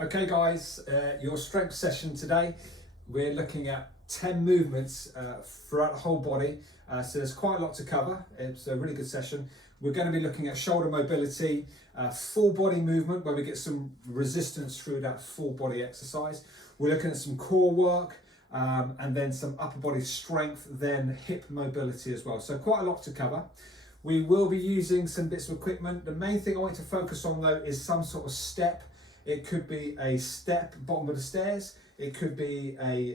Okay guys, your strength session today, we're looking at 10 movements throughout the whole body, so there's quite a lot to cover. It's a really good session. We're going to be looking at shoulder mobility, full body movement where we get some resistance through that full body exercise. We're looking at some core work and then some upper body strength, then hip mobility as well. So quite a lot to cover. We will be using some bits of equipment. The main thing I want to focus on though is some sort of step. It could be a step, bottom of the stairs. It could be a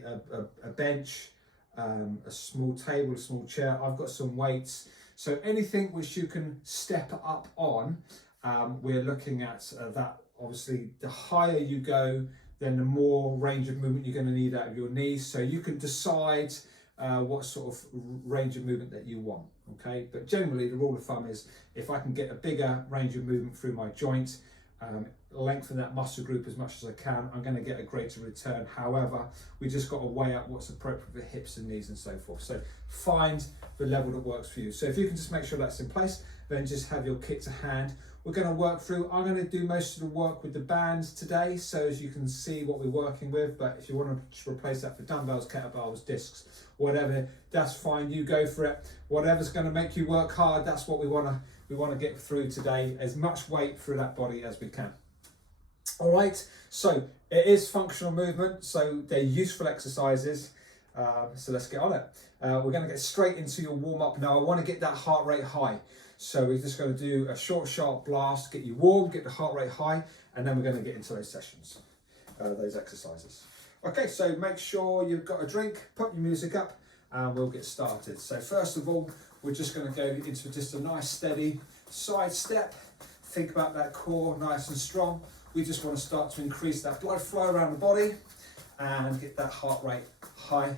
bench, a small table, a small chair. I've got some weights. So anything which you can step up on, we're looking at that. Obviously, the higher you go, then the more range of movement you're going to need out of your knees. So you can decide what sort of range of movement that you want, okay? But generally, the rule of thumb is if I can get a bigger range of movement through my joint, lengthen that muscle group as much as I can, I'm going to get a greater return. However, we just got to weigh up what's appropriate for hips and knees and so forth. So find the level that works for you. So if you can just make sure that's in place, then just have your kit to hand. We're going to work through, I'm going to do most of the work with the bands today, so as you can see what we're working with, but if you want to replace that for dumbbells, kettlebells, discs, whatever, that's fine, you go for it. Whatever's going to make you work hard, that's what we want to get through today, as much weight through that body as we can. All right, so it is functional movement, so they're useful exercises. So let's get on it. We're going to get straight into your warm-up now. I want to get that heart rate high. So we're just going to do a short, sharp blast, get you warm, get the heart rate high, and then we're going to get into those sessions, those exercises. Okay, so make sure you've got a drink, put your music up, and we'll get started. So first of all, we're just going to go into just a nice steady side step. Think about that core nice and strong. We just want to start to increase that blood flow around the body and get that heart rate high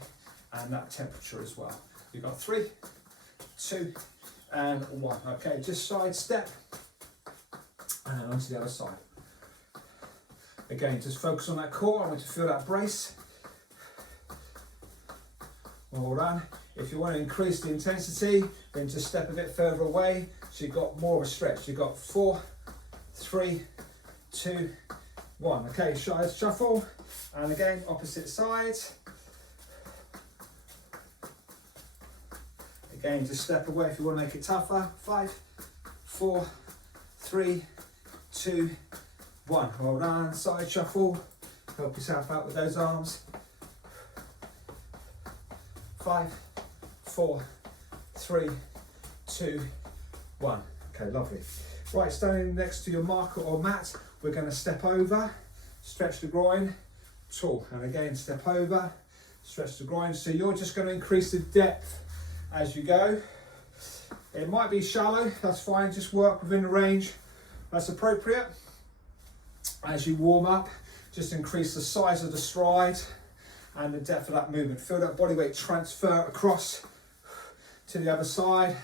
and that temperature as well. You've got 3, 2, and 1. Okay, just side step and onto the other side. Again, just focus on that core. I want you to feel that brace. Well done. If you want to increase the intensity, then just step a bit further away so you've got more of a stretch. You've got 4, 3, 2, 1. Okay, side shuffle, and again, opposite sides. Again, just step away if you want to make it tougher. 5, 4, 3, 2, 1. Well done. Side shuffle. Help yourself out with those arms. 5, 4, 3, 2, 1. Okay, lovely. Right, standing next to your marker or mat, we're going to step over, stretch the groin, tall, and again step over, stretch the groin. So you're just going to increase the depth as you go. It might be shallow, that's fine, just work within the range that's appropriate. As you warm up, just increase the size of the stride and the depth of that movement. Feel that body weight transfer across to the other side.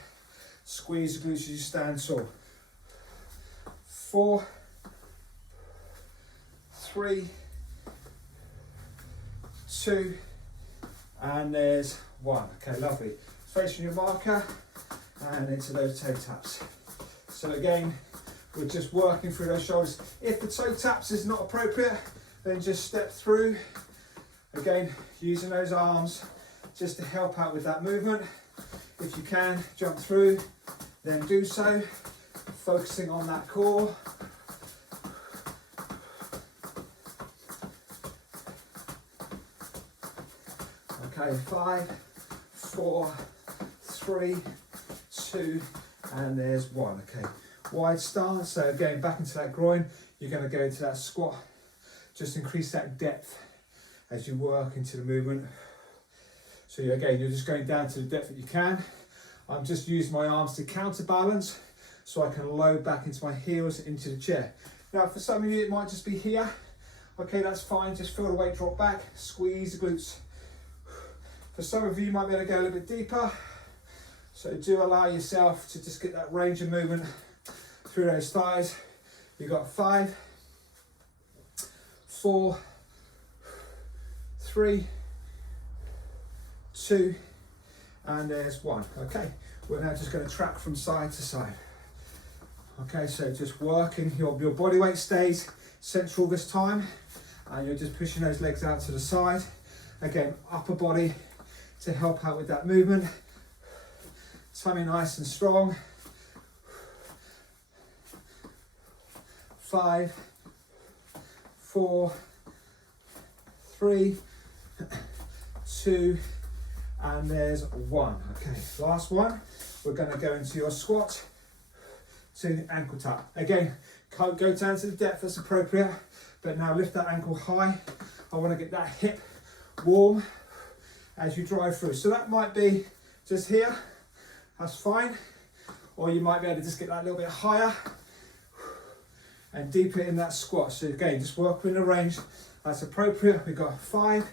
Squeeze the glutes as you stand tall. 4, 3, 2, and there's 1. Okay, lovely. Facing your marker and into those toe taps. So again, we're just working through those shoulders. If the toe taps is not appropriate, then just step through. Again, using those arms just to help out with that movement. If you can jump through, then do so. Focusing on that core. Okay, 5, 4, 3, 2, and there's 1. Okay, wide stance. So again, back into that groin. You're going to go into that squat. Just increase that depth as you work into the movement. So again, you're just going down to the depth that you can. I'm just using my arms to counterbalance so I can load back into my heels into the chair. Now for some of you it might just be here. Okay, that's fine, just feel the weight drop back, squeeze the glutes. For some of you, you might be able to go a little bit deeper. So do allow yourself to just get that range of movement through those thighs. You've got 5, 4, 3, 2, and there's 1. Okay, we're now just going to track from side to side. Okay, so just working, your body weight stays central this time. And you're just pushing those legs out to the side. Again, upper body to help out with that movement. Tummy nice and strong. 5, 4, 3, 2, and there's 1. Okay, last one. We're going to go into your squat to ankle tap. Again, can't go down to the depth that's appropriate, but now lift that ankle high. I want to get that hip warm as you drive through. So that might be just here, that's fine. Or you might be able to just get that a little bit higher and deeper in that squat. So again, just work within the range that's appropriate. We've got 5,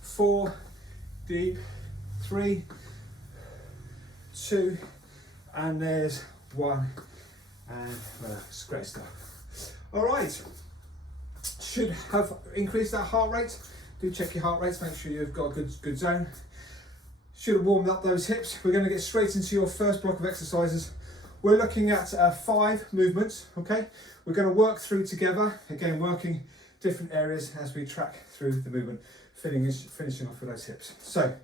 4, deep, 3, 2, and there's 1, and relax. Great stuff. All right, should have increased that heart rate. Do check your heart rates, make sure you've got a good zone. Should have warmed up those hips. We're going to get straight into your first block of exercises. We're looking at 5 movements, okay? We're going to work through together, again working different areas as we track through the movement, finishing off with those hips. So,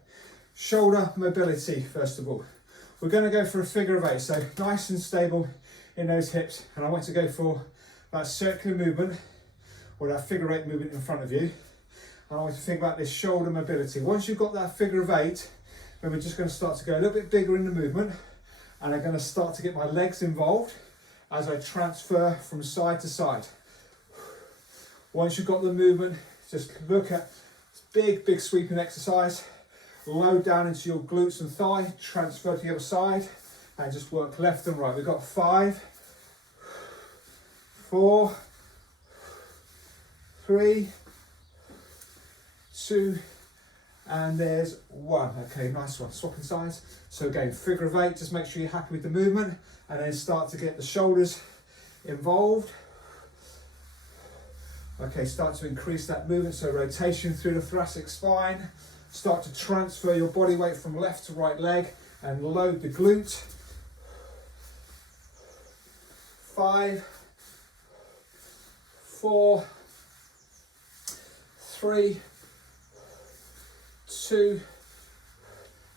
shoulder mobility first of all. We're going to go for a figure of 8, so nice and stable in those hips, and I want to go for that circular movement or that figure 8 movement in front of you. And I want you to think about this shoulder mobility. Once you've got that figure of 8, then we're just going to start to go a little bit bigger in the movement, and I'm going to start to get my legs involved as I transfer from side to side. Once you've got the movement, just look at this big sweeping exercise. Load down into your glutes and thigh, transfer to the other side, and just work left and right. We've got 5, 4, 3, 2, and there's 1. Okay, nice one. Swapping sides. So again, figure of 8, just make sure you're happy with the movement, and then start to get the shoulders involved. Okay, start to increase that movement, so rotation through the thoracic spine. Start to transfer your body weight from left to right leg and load the glute. 5, 4, 3, 2,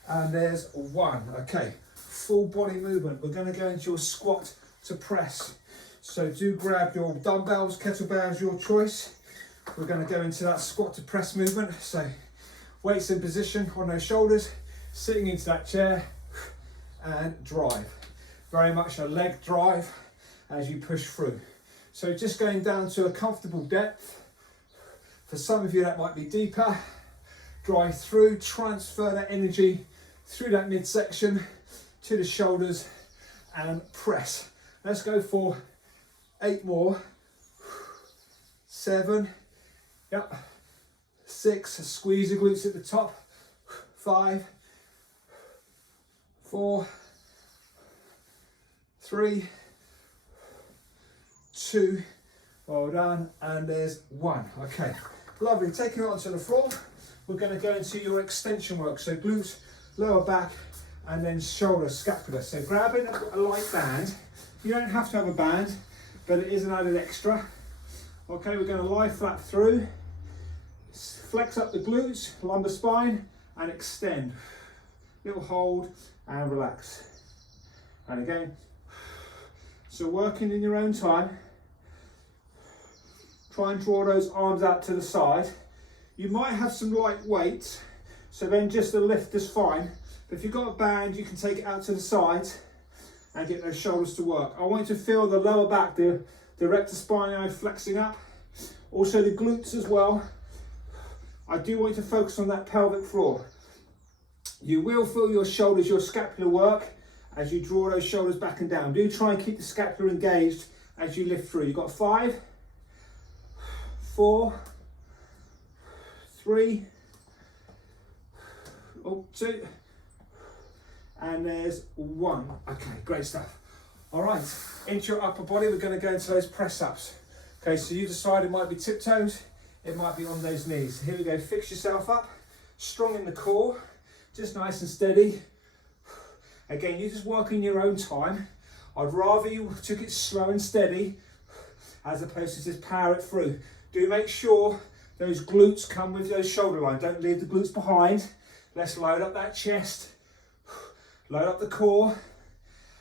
and there's 1. Okay, full body movement. We're going to go into your squat to press. So do grab your dumbbells, kettlebells, your choice. We're going to go into that squat to press movement. So weights in position on those shoulders, sitting into that chair and drive. Very much a leg drive as you push through. So just going down to a comfortable depth. For some of you that might be deeper. Drive through, transfer that energy through that midsection to the shoulders and press. Let's go for 8 more. 7, yep. 6, squeeze the glutes at the top. 5, 4, 3, 2, well done, and there's 1. Okay, lovely. Taking it onto the floor, we're going to go into your extension work. So glutes, lower back, and then shoulder, scapula. So grabbing a light band. You don't have to have a band, but it is an added extra. Okay, we're going to lie flat through. Flex up the glutes, lumbar spine, and extend. Little hold and relax. And again, so working in your own time. Try and draw those arms out to the side. You might have some light weights, so then just a lift is fine. But if you've got a band, you can take it out to the side and get those shoulders to work. I want you to feel the lower back, the rectus spine flexing up. Also the glutes as well. I do want you to focus on that pelvic floor. You will feel your shoulders, your scapular work as you draw those shoulders back and down. Do try and keep the scapula engaged as you lift through. You've got 5, 4, 3, 2, and there's 1. Okay, great stuff. All right, into your upper body, we're going to go into those press ups. Okay, so you decide it might be tiptoes, it might be on those knees. Here we go, fix yourself up, strong in the core, just nice and steady. Again, you just work in your own time. I'd rather you took it slow and steady as opposed to just power it through. Do make sure those glutes come with those shoulder lines. Don't leave the glutes behind. Let's load up that chest, load up the core,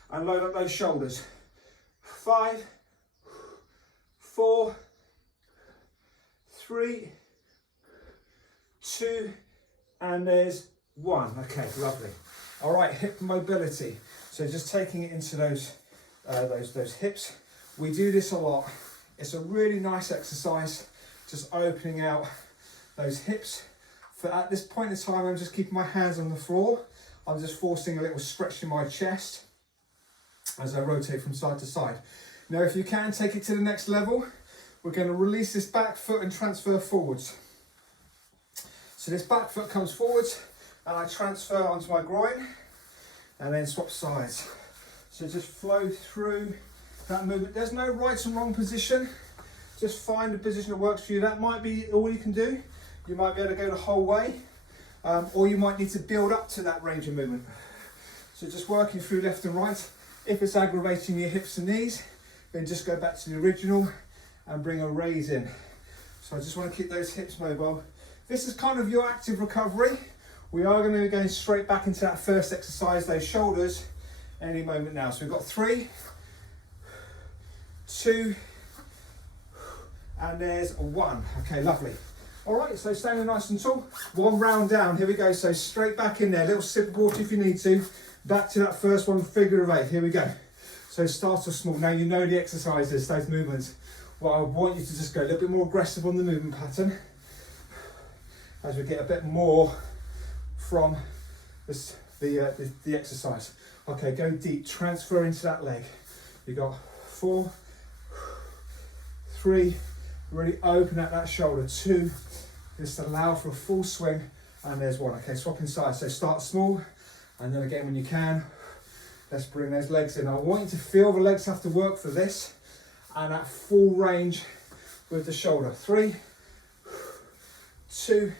and load up those shoulders. 5, 4, 3, 2, and there's 1. Okay, lovely. All right, hip mobility. So just taking it into those hips. We do this a lot. It's a really nice exercise, just opening out those hips. At this point in time, I'm just keeping my hands on the floor. I'm just forcing a little stretch in my chest as I rotate from side to side. Now, if you can take it to the next level, we're going to release this back foot and transfer forwards. So this back foot comes forwards and I transfer onto my groin and then swap sides. So just flow through that movement. There's no right and wrong position. Just find a position that works for you. That might be all you can do. You might be able to go the whole way, or you might need to build up to that range of movement. So just working through left and right. If it's aggravating your hips and knees, then just go back to the original and bring a raise in. So I just want to keep those hips mobile. This is kind of your active recovery. We are going to be going straight back into that first exercise, those shoulders, any moment now. So we've got 3, 2, and there's 1. Okay, lovely. All right, so standing nice and tall. 1 round down, here we go. So straight back in there, little sip of water if you need to. Back to that first one, figure of 8, here we go. So start off small. Now you know the exercises, those movements. Well, I want you to just go a little bit more aggressive on the movement pattern as we get a bit more from this, the exercise. Okay, go deep, transfer into that leg. You got 4, 3, really open at that shoulder. 2, just allow for a full swing, and there's 1. Okay, swapping sides. So start small, and then again when you can, let's bring those legs in. I want you to feel the legs have to work for this, and that full range with the shoulder. 3, 2,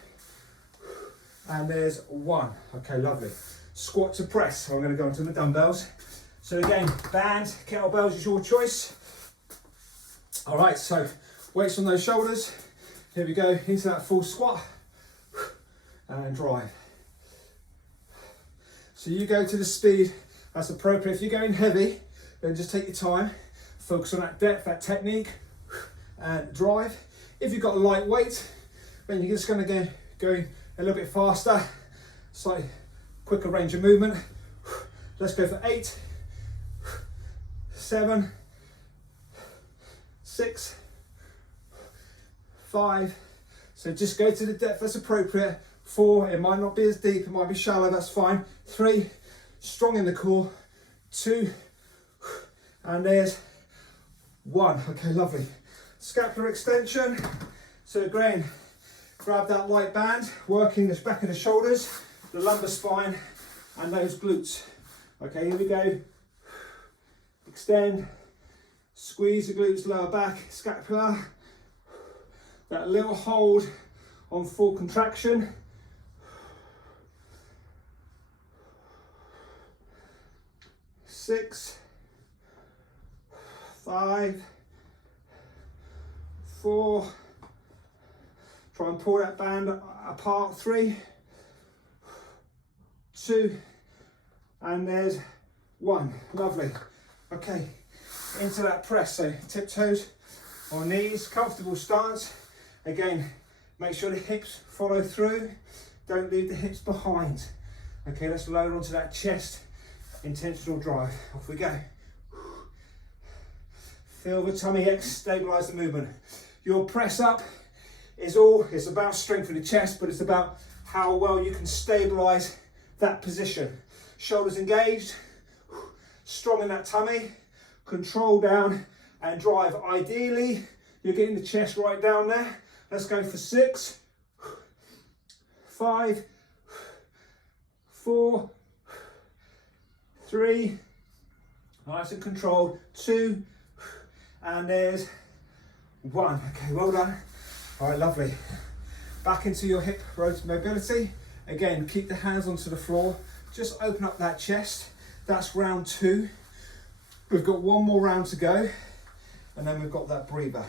and there's 1. Okay, lovely. Squat to press. So I'm going to go into the dumbbells. So again, band, kettlebells is your choice. All right, so weights on those shoulders. Here we go, into that full squat and drive. So you go to the speed that's appropriate. If you're going heavy, then just take your time. Focus on that depth, that technique, and drive. If you've got a light weight, then you're just going to go a little bit faster, slightly quicker range of movement. Let's go for 8, 7, 6, 5, so just go to the depth that's appropriate. 4, it might not be as deep, it might be shallow, that's fine. 3, strong in the core. 2, and there's 1. Okay, lovely. Scapular extension. So again, grab that light band, working this back of the shoulders, the lumbar spine, and those glutes. Okay, here we go. Extend, squeeze the glutes, lower back, scapula. That little hold on full contraction. 6, 5, 4. Try and pull that band apart. 3, 2, and there's 1. Lovely. Okay, into that press. So tiptoes or knees, comfortable stance. Again, make sure the hips follow through. Don't leave the hips behind. Okay, let's load onto that chest. Intentional drive. Off we go. Feel the tummy X, stabilize the movement. Your press up it's about strength in the chest, but it's about how well you can stabilize that position. Shoulders engaged, strong in that tummy, control down and drive. Ideally, you're getting the chest right down there. Let's go for 6, 5, 4, 3, nice and controlled, 2, and there's 1. Okay, well done. All right, lovely. Back into your hip mobility. Again, keep the hands onto the floor. Just open up that chest. That's round 2. We've got 1 more round to go, and then we've got that breather.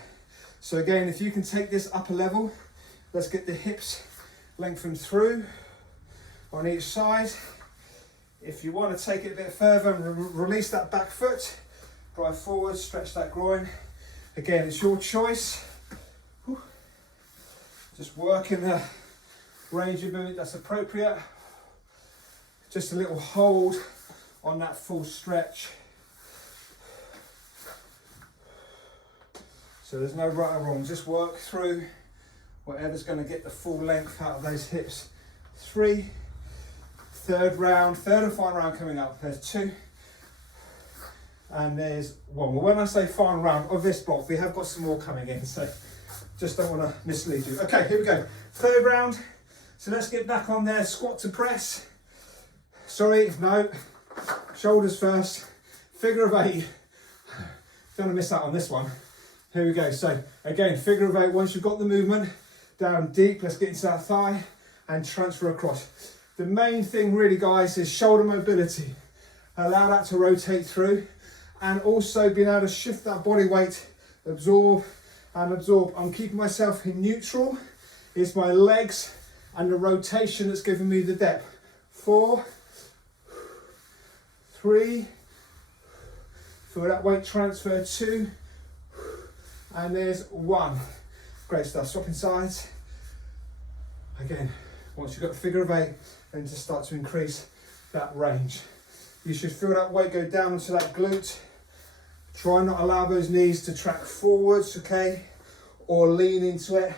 So again, if you can take this up a level, let's get the hips lengthened through on each side. If you want to take it a bit further and release that back foot, drive forward, stretch that groin. Again, it's your choice. Just working the range of movement that's appropriate. Just a little hold on that full stretch. So there's no right or wrong, just work through whatever's going to get the full length out of those hips. 3, third round, third and final round coming up. There's 2, and there's 1. Well, when I say final round of this block, we have got some more coming in, so just don't want to mislead you. Okay, here we go. Third round. So let's get back on there, squat to press. Sorry, no, shoulders first. Figure of 8. Don't want to miss out on this one. Here we go. So again, figure of 8. Once you've got the movement down deep, let's get into that thigh and transfer across. The main thing really, guys, is shoulder mobility. Allow that to rotate through, and also being able to shift that body weight, absorb and absorb. I'm keeping myself in neutral. It's my legs and the rotation that's giving me the depth. 4, 3, feel that weight transfer. 2, and there's 1. Great stuff. Swapping sides. Again, once you've got the figure of 8, then just start to increase that range. You should feel that weight go down onto that glute. Try not allow those knees to track forwards, okay, or lean into it.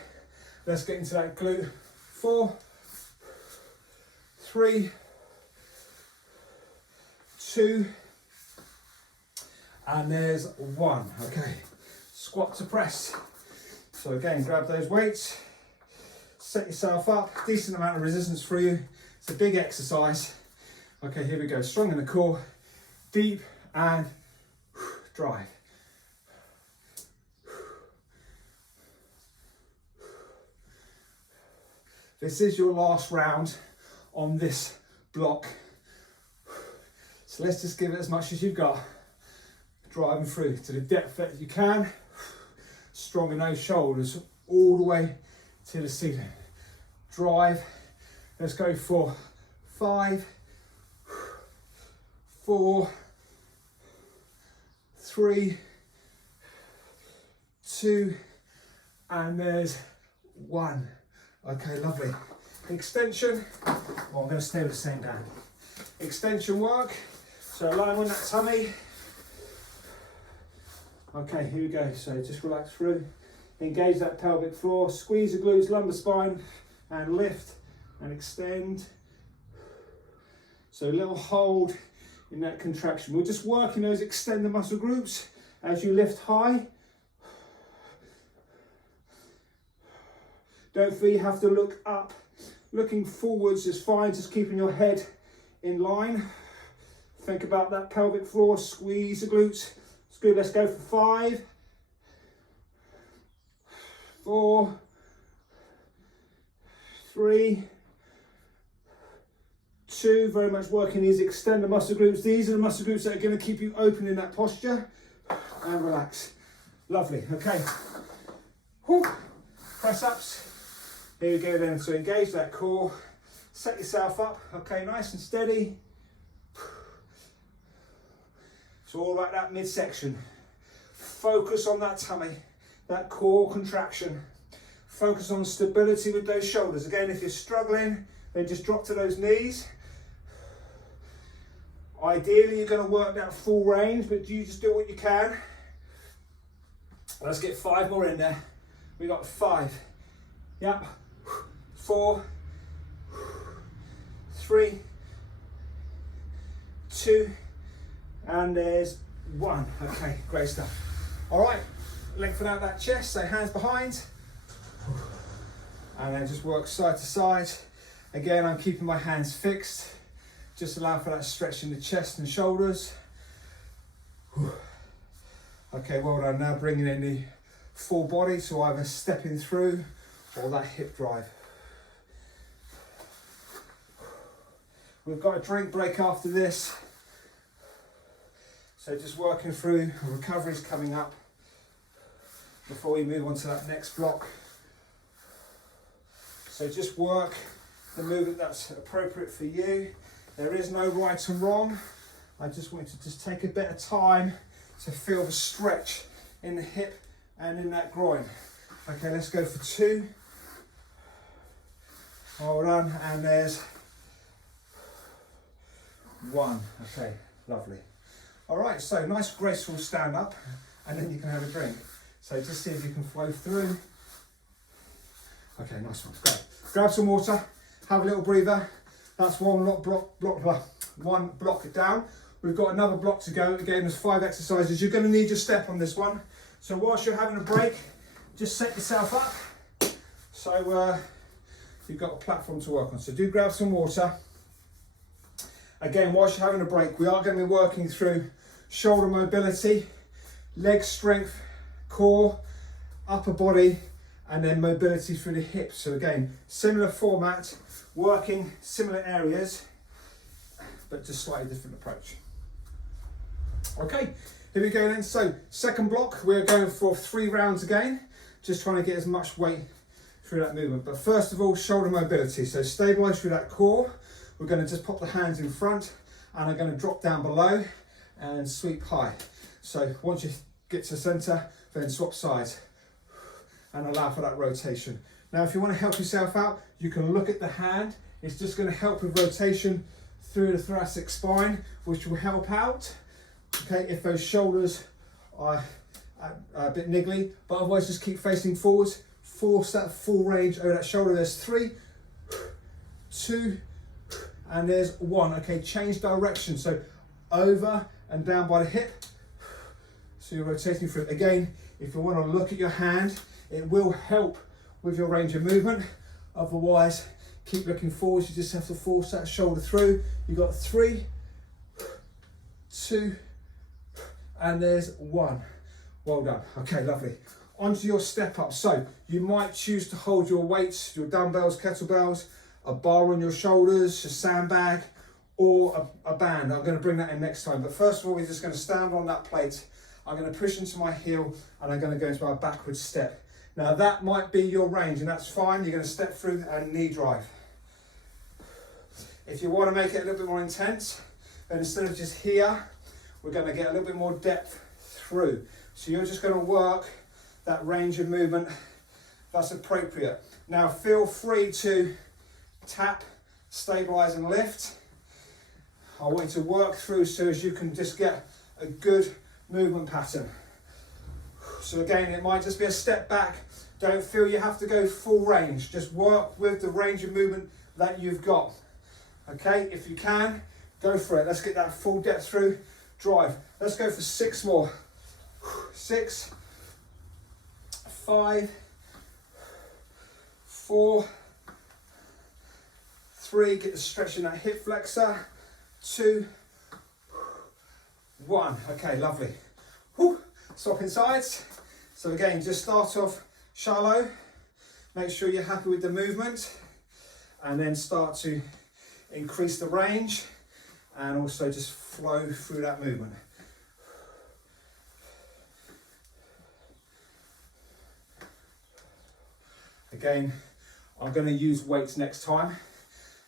Let's get into that glute. 4, 3, 2, and there's 1. Okay, squat to press. So again, grab those weights, set yourself up, decent amount of resistance for you. It's a big exercise. Okay, here we go. Strong in the core, deep and drive. This is your last round on this block. So let's just give it as much as you've got. Driving through to the depth that you can. Strong in those shoulders all the way to the ceiling. Drive. Let's go for 5, 4, 3, 2, and there's 1. Okay, lovely. Extension. Oh, I'm going to stay with the same band. Extension work. So lying on that tummy. Okay, here we go. So just relax through. Engage that pelvic floor. Squeeze the glutes, lumbar spine, and lift and extend. So a little hold in that contraction. We're just working those extended muscle groups as you lift high. Don't feel you have to look up. Looking forwards is fine, just keeping your head in line. Think about that pelvic floor, squeeze the glutes. It's good, let's go for 5, 4, 3, 2, very much working these extended muscle groups. These are the muscle groups that are going to keep you open in that posture. And relax. Lovely, okay. Whew. Press ups. Here we go then, so engage that core, set yourself up, okay, nice and steady. It's all about that midsection. Focus on that tummy, that core contraction. Focus on stability with those shoulders. Again, if you're struggling, then just drop to those knees. Ideally, you're going to work that full range, but you just do what you can. Let's get 5 more in there. We got 5. Yep. 4, 3, 2, and there's 1. Okay, great stuff. All right, lengthen out that chest, so hands behind, and then just work side to side. Again, I'm keeping my hands fixed, just allow for that stretch in the chest and shoulders. Okay, well done. Now bringing in the full body, so either stepping through or that hip drive. We've got a drink break after this, so just working through, recovery's coming up. before we move on to that next block. So just work the movement that's appropriate for you. There is no right and wrong. I just want you to just take a bit of time to feel the stretch in the hip and in that groin. Okay, let's go for 2. Hold on, and there's 1. Okay, lovely. All right, so nice graceful stand up, and then you can have a drink. So just see if you can flow through. Okay, nice one, great. Grab some water, have a little breather. That's one block down. We've got another block to go. Again, there's 5 exercises. You're going to need your step on this one. So whilst you're having a break, just set yourself up. So you've got a platform to work on. So do grab some water. Again, whilst you're having a break, we are going to be working through shoulder mobility, leg strength, core, upper body, and then mobility through the hips. So again, similar format, working similar areas, but just slightly different approach. Okay, here we go then. So second block, we're going for 3 rounds again, just trying to get as much weight through that movement. But first of all, shoulder mobility. So stabilize through that core. We're going to just pop the hands in front, and I'm going to drop down below and sweep high. So once you get to the center, then swap sides and allow for that rotation. Now, if you want to help yourself out, you can look at the hand. It's just going to help with rotation through the thoracic spine, which will help out, okay, if those shoulders are a bit niggly, but otherwise just keep facing forwards, force that full range over that shoulder. There's 3, 2, and there's 1. Okay, change direction, so over and down by the hip, so you're rotating through. Again, if you want to look at your hand, it will help with your range of movement. Otherwise, keep looking forwards. You just have to force that shoulder through. You've got 3, 2, and there's 1. Well done. Okay, lovely. Onto your step up. So you might choose to hold your weights, your dumbbells, kettlebells, a bar on your shoulders, a sandbag, or a band. I'm going to bring that in next time. But first of all, we're just going to stand on that plate. I'm going to push into my heel, and I'm going to go into my backward step. Now that might be your range, and that's fine. You're going to step through and knee drive. If you want to make it a little bit more intense, then instead of just here, we're going to get a little bit more depth through. So you're just going to work that range of movement that's appropriate. Now feel free to tap, stabilize and lift. I want you to work through so as you can just get a good movement pattern. So again, it might just be a step back. Don't feel you have to go full range. Just work with the range of movement that you've got. Okay, if you can, go for it. Let's get that full depth through. Drive. Let's go for 6 more. 6, 5, 4, 3. Get the stretch in that hip flexor. 2, 1. Okay, lovely. Whew. Swapping sides. So again, just start off shallow. Make sure you're happy with the movement, and then start to increase the range and also just flow through that movement. Again, I'm going to use weights next time,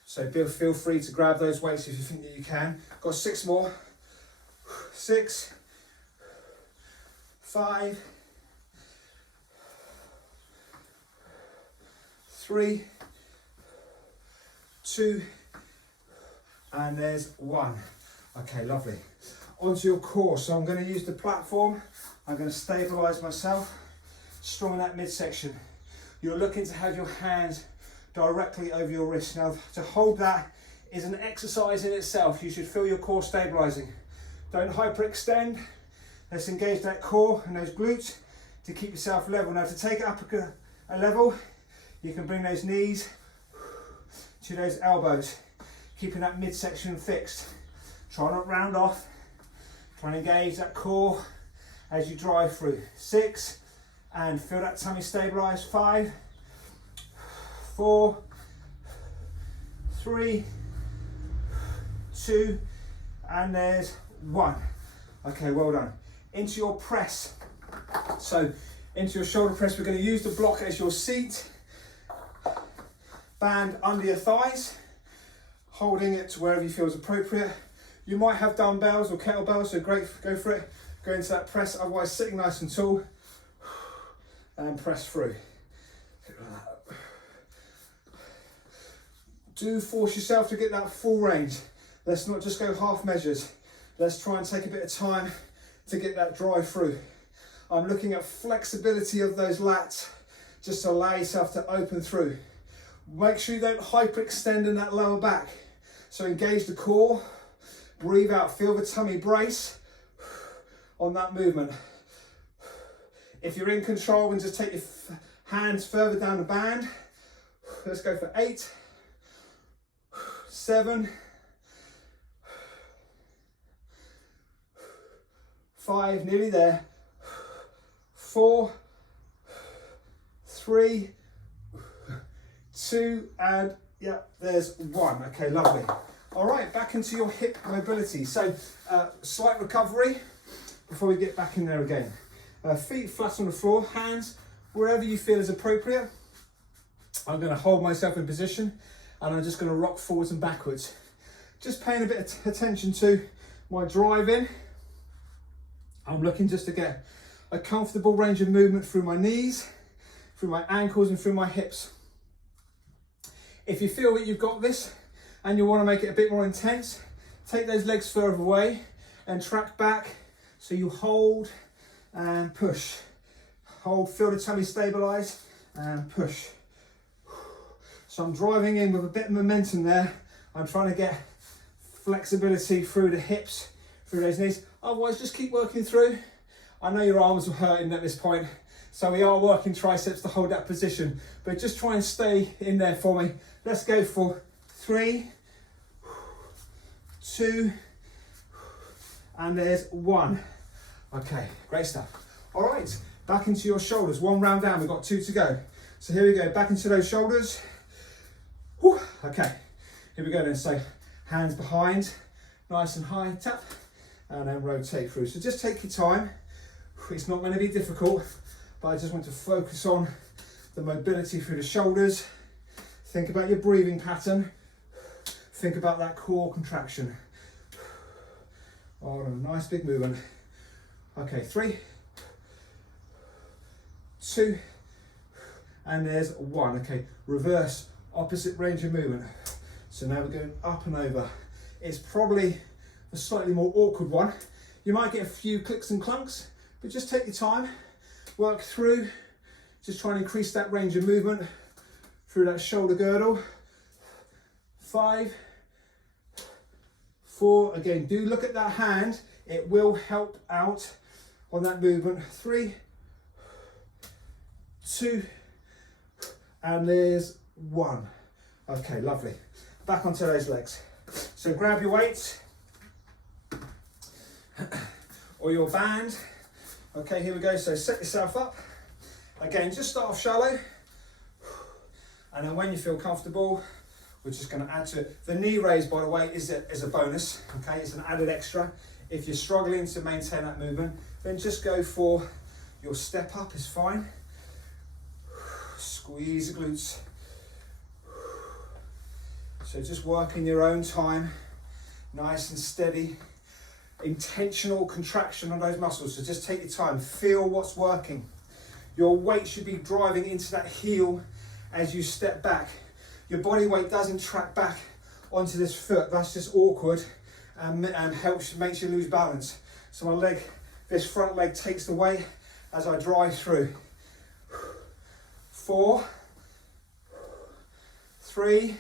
so feel free to grab those weights if you think that you can. Got 6 more. 6, 5, 3, 2, and there's 1. Okay, lovely. Onto your core. So I'm going to use the platform. I'm going to stabilize myself, strong in that midsection. You're looking to have your hands directly over your wrist. Now, to hold that is an exercise in itself. You should feel your core stabilizing. Don't hyperextend. Let's engage that core and those glutes to keep yourself level. Now, to take it up a level, you can bring those knees to those elbows, keeping that midsection fixed. Try not round off. Try and engage that core as you drive through. 6, and feel that tummy stabilize. 5, 4, 3, 2, and there's 1. Okay, well done. Into your press. So into your shoulder press. We're going to use the block as your seat. Band under your thighs, holding it to wherever you feel is appropriate. You might have dumbbells or kettlebells, so great, go for it. Go into that press, otherwise sitting nice and tall, and press through. Do force yourself to get that full range. Let's not just go half measures. Let's try and take a bit of time to get that drive through. I'm looking at flexibility of those lats, just to allow yourself to open through. Make sure you don't hyperextend in that lower back. So engage the core, breathe out, feel the tummy brace on that movement. If you're in control, and just take your hands further down the band. Let's go for 8, 7, 5, nearly there, 4, 3, 2, and yeah, there's 1. Okay, lovely. All right, back into your hip mobility. So slight recovery before we get back in there again. Feet flat on the floor, hands wherever you feel is appropriate. I'm going to hold myself in position and I'm just going to rock forwards and backwards. Just paying a bit of attention to my drive in. I'm looking just to get a comfortable range of movement through my knees, through my ankles and through my hips. If you feel that you've got this and you want to make it a bit more intense, take those legs further away and track back. So you hold and push. Hold, feel the tummy stabilize and push. So I'm driving in with a bit of momentum there. I'm trying to get flexibility through the hips, through those knees. Otherwise, just keep working through. I know your arms are hurting at this point, so we are working triceps to hold that position, but just try and stay in there for me. Let's go for 3, 2, and there's 1. Okay, great stuff. All right, back into your shoulders. 1 round down, we've got 2 to go. So here we go, back into those shoulders. Whew. Okay, here we go then. So hands behind, nice and high, tap, and then rotate through. So just take your time. It's not going to be difficult, but I just want to focus on the mobility through the shoulders. Think about your breathing pattern. Think about that core contraction. Oh, nice big movement. Okay, 3, 2, and there's 1. Okay, reverse, opposite range of movement. So now we're going up and over. It's probably a slightly more awkward one. You might get a few clicks and clunks, but just take your time, work through, just try and increase that range of movement through that shoulder girdle. 5, 4, again, do look at that hand. It will help out on that movement. 3, 2, and there's 1. Okay, lovely. Back onto those legs. So grab your weights or your band. Okay, here we go. So set yourself up. Again, just start off shallow. And then when you feel comfortable, we're just going to add to it. The knee raise, by the way, is a bonus. Okay, it's an added extra. If you're struggling to maintain that movement, then just go for your step up is fine. Squeeze the glutes. So just work in your own time, nice and steady. Intentional contraction on those muscles, so just take your time, feel what's working. Your weight should be driving into that heel as you step back. Your body weight doesn't track back onto this foot, that's just awkward and makes you lose balance. So my leg, this front leg takes the weight as I drive through. 4, 3,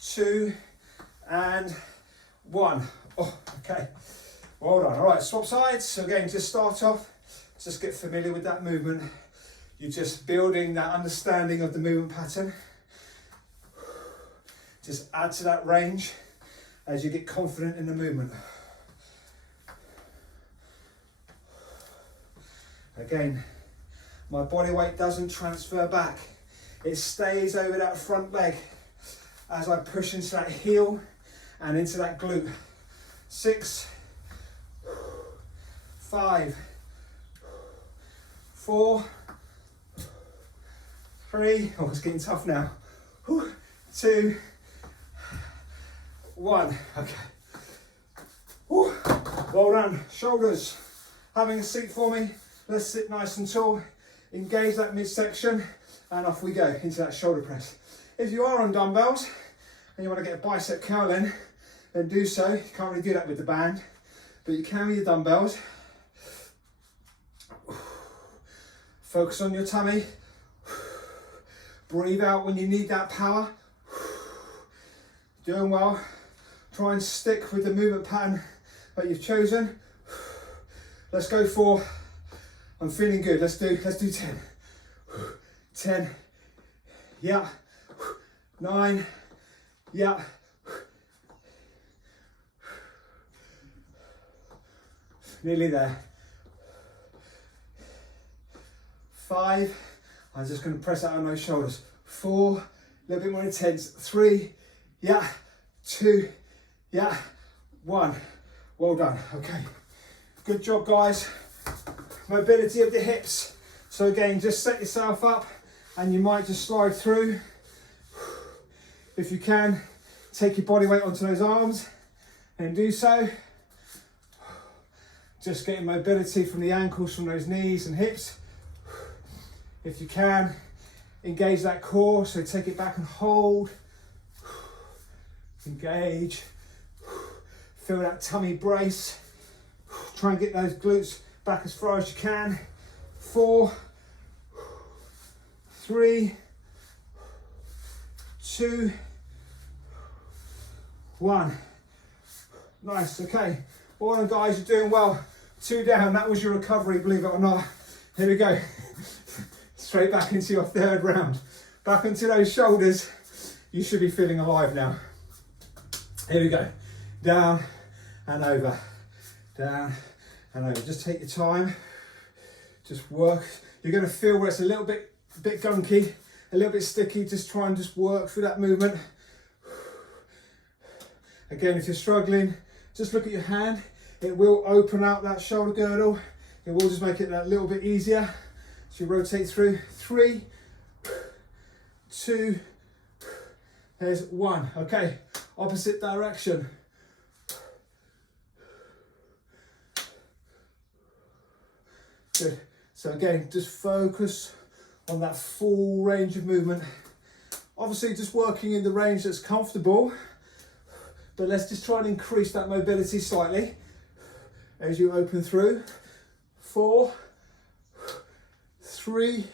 2, and 1. Oh, okay, well done. All right, swap sides. So again, just start off, just get familiar with that movement. You're just building that understanding of the movement pattern. Just add to that range as you get confident in the movement. Again, my body weight doesn't transfer back. It stays over that front leg as I push into that heel and into that glute. 6, 5, 4, 3, oh, it's getting tough now. 2, 1, okay. Well done. Shoulders. Having a seat for me. Let's sit nice and tall. Engage that midsection and off we go into that shoulder press. If you are on dumbbells and you want to get a bicep curl in, then do so. You can't really do that with the band, but you can with your dumbbells. Focus on your tummy. Breathe out when you need that power. Doing well. Try and stick with the movement pattern that you've chosen. Let's go for, I'm feeling good. Let's do 10. 10. Yeah. 9. Yeah. Nearly there. 5. I'm just going to press out on those shoulders. 4. A little bit more intense. 3. Yeah. 2. Yeah. 1. Well done. Okay. Good job, guys. Mobility of the hips. So again, just set yourself up and you might just slide through. If you can, take your body weight onto those arms and do so. Just getting mobility from the ankles, from those knees and hips. If you can, engage that core, so take it back and hold. Engage. Feel that tummy brace. Try and get those glutes back as far as you can. 4, 3, 2, 1. Nice, okay. Well done, guys, you're doing well. 2 down, that was your recovery, believe it or not. Here we go. Straight back into your 3rd round. Back into those shoulders. You should be feeling alive now. Here we go. Down and over. Down and over. Just take your time. Just work. You're going to feel where it's a little bit gunky, a little bit sticky. Just try and just work through that movement. Again, if you're struggling, just look at your hand. It will open out that shoulder girdle. It will just make it a little bit easier. So you rotate through. 3, 2, there's 1. Okay, opposite direction. Good. So again, just focus on that full range of movement. Obviously just working in the range that's comfortable, but let's just try and increase that mobility slightly as you open through. 4, 3,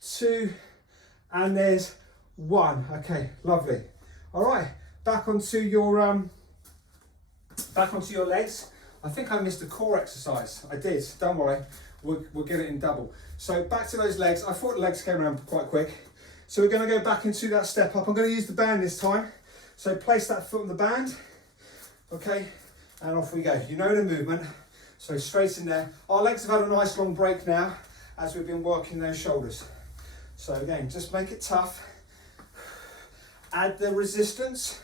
2, and there's 1. Okay, lovely. All right, back onto your legs. I think I missed a core exercise. I did, don't worry, we'll get it in double. So back to those legs. I thought the legs came around quite quick. So we're gonna go back into that step up. I'm gonna use the band this time. So place that foot on the band, okay, and off we go. You know the movement, so straight in there. Our legs have had a nice long break now as we've been working those shoulders. So again, just make it tough. Add the resistance,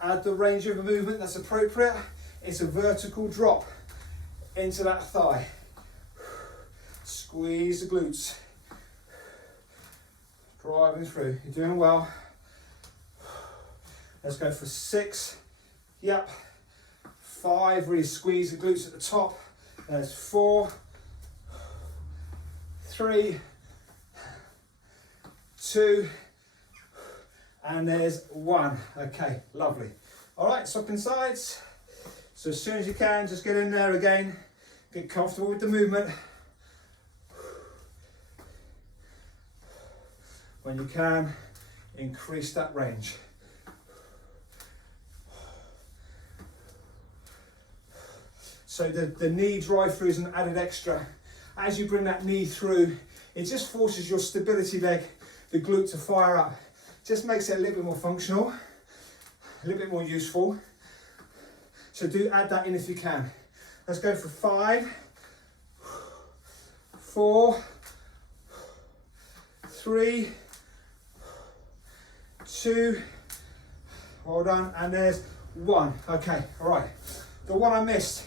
add the range of movement that's appropriate. It's a vertical drop into that thigh. Squeeze the glutes. Driving through. You're doing well. Let's go for 6. Yep. 5. Really squeeze the glutes at the top. There's 4. 3. 2. And there's 1. Okay, lovely. All right, swapping sides. So as soon as you can, just get in there again. Get comfortable with the movement. When you can, increase that range. So the knee drive through is an added extra. As you bring that knee through, it just forces your stability leg, the glute, to fire up. Just makes it a little bit more functional, a little bit more useful. So do add that in if you can. Let's go for 5, 4, 3, 2, well done, and there's 1. Okay, all right. The one I missed,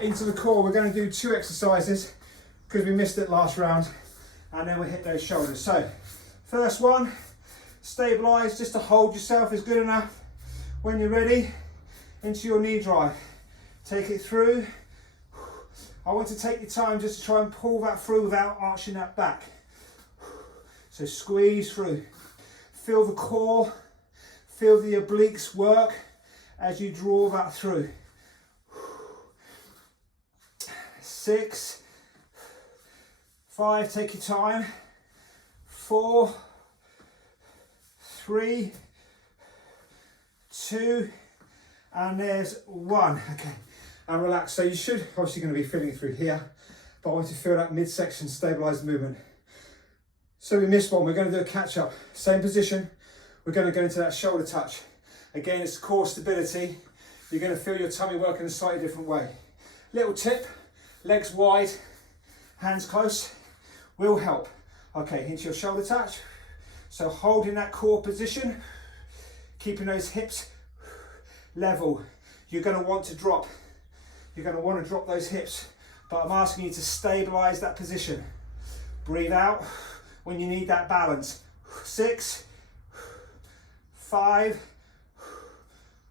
into the core, we're going to do 2 exercises. because we missed it last round, and then we hit those shoulders. So first one, stabilize, just to hold yourself is good enough. When you're ready, into your knee drive, take it through. I want to take your time just to try and pull that through without arching that back. So squeeze through, feel the core, feel the obliques work as you draw that through. 6, 5, take your time, 4, 3, 2, and there's 1. Okay, and relax. So you should obviously going to be feeling it through here, but I want you to feel that midsection, stabilize the movement. So we missed one, we're going to do a catch up. Same position, we're going to go into that shoulder touch. Again, it's core stability. You're going to feel your tummy work in a slightly different way. Little tip, legs wide, hands close, will help. Okay, into your shoulder touch. So holding that core position, keeping those hips level. You're going to want to drop. You're going to want to drop those hips, but I'm asking you to stabilize that position. Breathe out when you need that balance. 6, 5,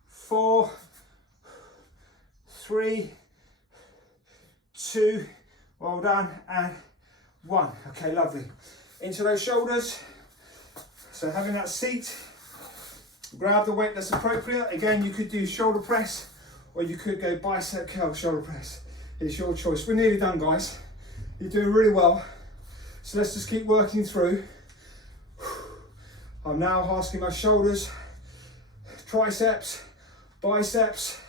4, 3, 2, well done, and 1. Okay, lovely. Into those shoulders. So having that seat, grab the weight that's appropriate. Again, you could do shoulder press, or you could go bicep curl shoulder press. It's your choice. We're nearly done, guys. You're doing really well. So let's just keep working through. I'm now asking my shoulders, triceps, biceps.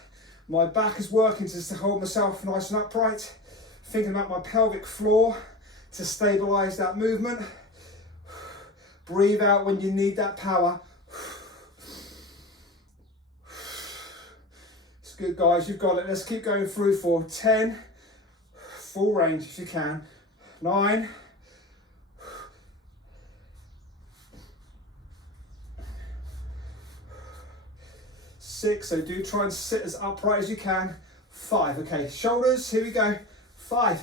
My back is working just to hold myself nice and upright. Thinking about my pelvic floor to stabilize that movement. Breathe out when you need that power. It's good, guys, you've got it. Let's keep going through for 10, full range if you can. 9, 6, so do try and sit as upright as you can. 5, okay, shoulders, here we go. 5,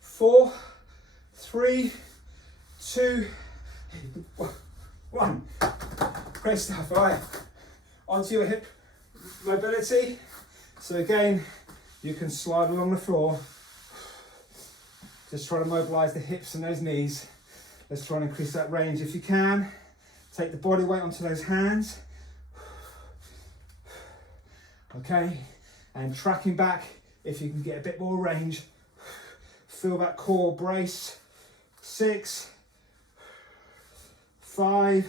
4, 3, 2, 1. Great stuff. All right, onto your hip mobility. So again, you can slide along the floor. Just try to mobilize the hips and those knees. Let's try and increase that range if you can. Take the body weight onto those hands. Okay, and tracking back if you can get a bit more range. Feel that core brace. 6, 5,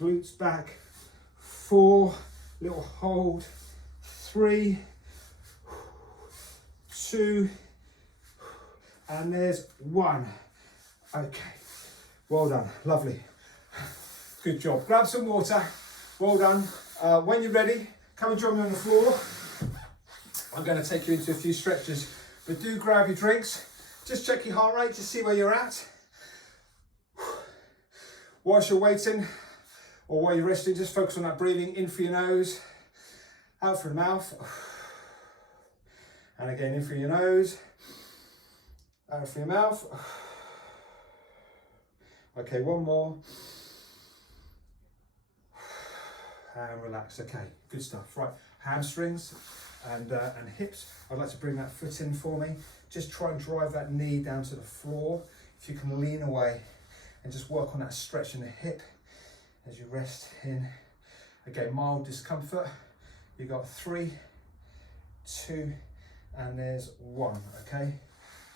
glutes back. 4, little hold. 3, 2, and there's 1. Okay, well done, lovely. Good job. Grab some water. Well done. When you're ready, come and join me on the floor. I'm going to take you into a few stretches, but do grab your drinks. Just check your heart rate to see where you're at. Whilst you're waiting or while you're resting, just focus on that breathing in through your nose, out through the mouth. And again, in through your nose, out through your mouth. Okay, one more. And relax. Okay, good stuff. Right, hamstrings and hips. I'd like to bring that foot in for me. Just try and drive that knee down to the floor. If you can lean away and just work on that stretch in the hip as you rest in. Again, mild discomfort. You got 3, 2, and there's 1. Okay,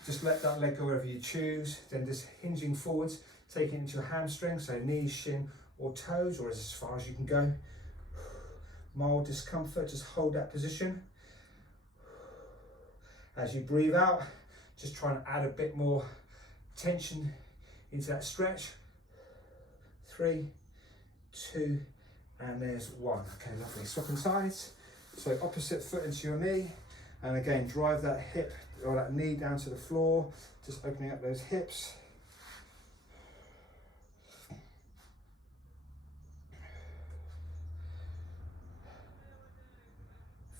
just let that leg go wherever you choose. Then just hinging forwards, taking it into your hamstring, so knees, shin, or toes, or as far as you can go. Mild discomfort, just hold that position. As you breathe out, just try and add a bit more tension into that stretch. 3, 2, and there's 1. Okay, lovely. Swapping sides. So opposite foot into your knee, and again, drive that hip or that knee down to the floor, just opening up those hips.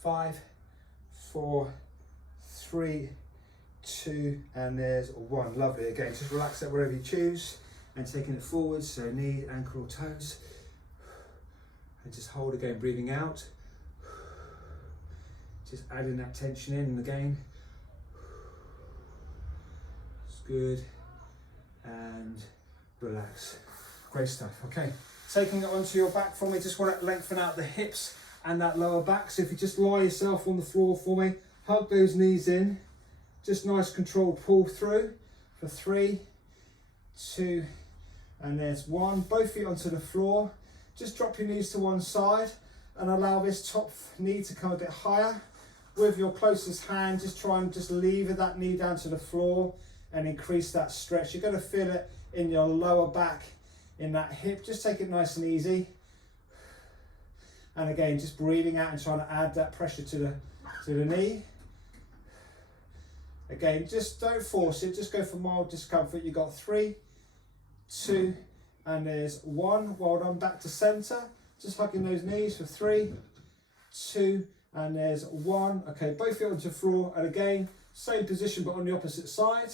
Five, 4, 3, 2, and there's 1. Lovely. Again, just relax that wherever you choose, and taking it forwards, so knee, ankle or toes, and just hold again, breathing out, just adding that tension in, and again, it's good, and relax. Great stuff. Okay, taking it onto your back for me, just want to lengthen out the hips and that lower back, so if you just lie yourself on the floor for me, hug those knees in, just nice controlled pull through for 3, 2, and there's 1. Both feet onto the floor. Just drop your knees to one side and allow this top knee to come a bit higher. With your closest hand, just try and just lever that knee down to the floor and increase that stretch. You're going to feel it in your lower back, in that hip. Just take it nice and easy. And again, just breathing out and trying to add that pressure to the knee. Again, just don't force it, just go for mild discomfort. You got 3, 2, and there's 1. Well done. Back to center. Just hugging those knees for 3, 2, and there's 1. Okay, both feet onto the floor, and again, same position but on the opposite side.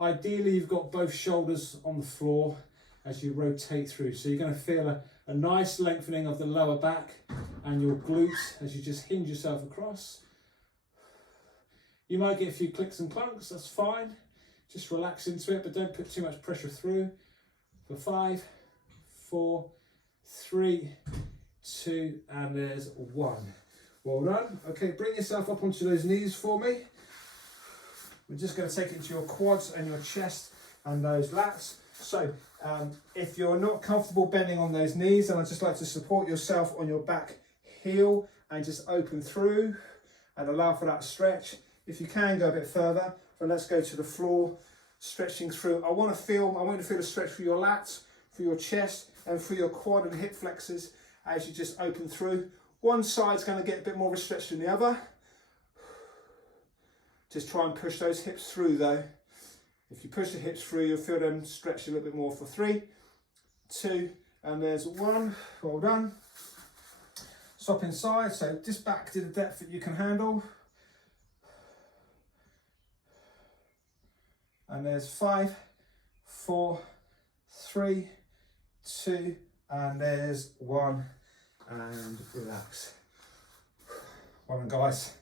Ideally, you've got both shoulders on the floor as you rotate through. So you're going to feel a nice lengthening of the lower back and your glutes as you just hinge yourself across. You might get a few clicks and clunks, that's fine. Just relax into it, but don't put too much pressure through. For 5, 4, 3, 2, and there's 1. Well done. Okay, bring yourself up onto those knees for me. We're just going to take it to your quads and your chest and those lats. So if you're not comfortable bending on those knees, then I'd just like to support yourself on your back heel and just open through and allow for that stretch. If you can go a bit further, but let's go to the floor, stretching through. I want you to feel a stretch for your lats, for your chest, and for your quad and hip flexors as you just open through. One side's going to get a bit more of a stretch than the other. Just try and push those hips through though. If you push the hips through, you'll feel them stretch a little bit more for 3, 2, and there's 1. Well done. Swap inside, so just back to the depth that you can handle. And there's 5, 4, 3, 2, and there's 1, and relax. Well done, guys.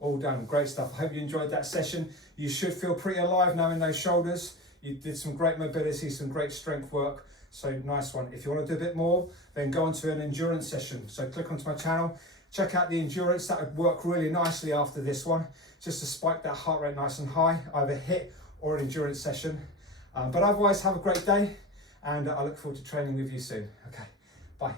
All done. Great stuff. I hope you enjoyed that session. You should feel pretty alive now in those shoulders. You did some great mobility, some great strength work. So nice one. If you want to do a bit more, then go on to an endurance session. So click onto my channel, check out the endurance. That would work really nicely after this one, just to spike that heart rate nice and high, either HIIT or an endurance session. But otherwise, have a great day, and I look forward to training with you soon. Okay, bye.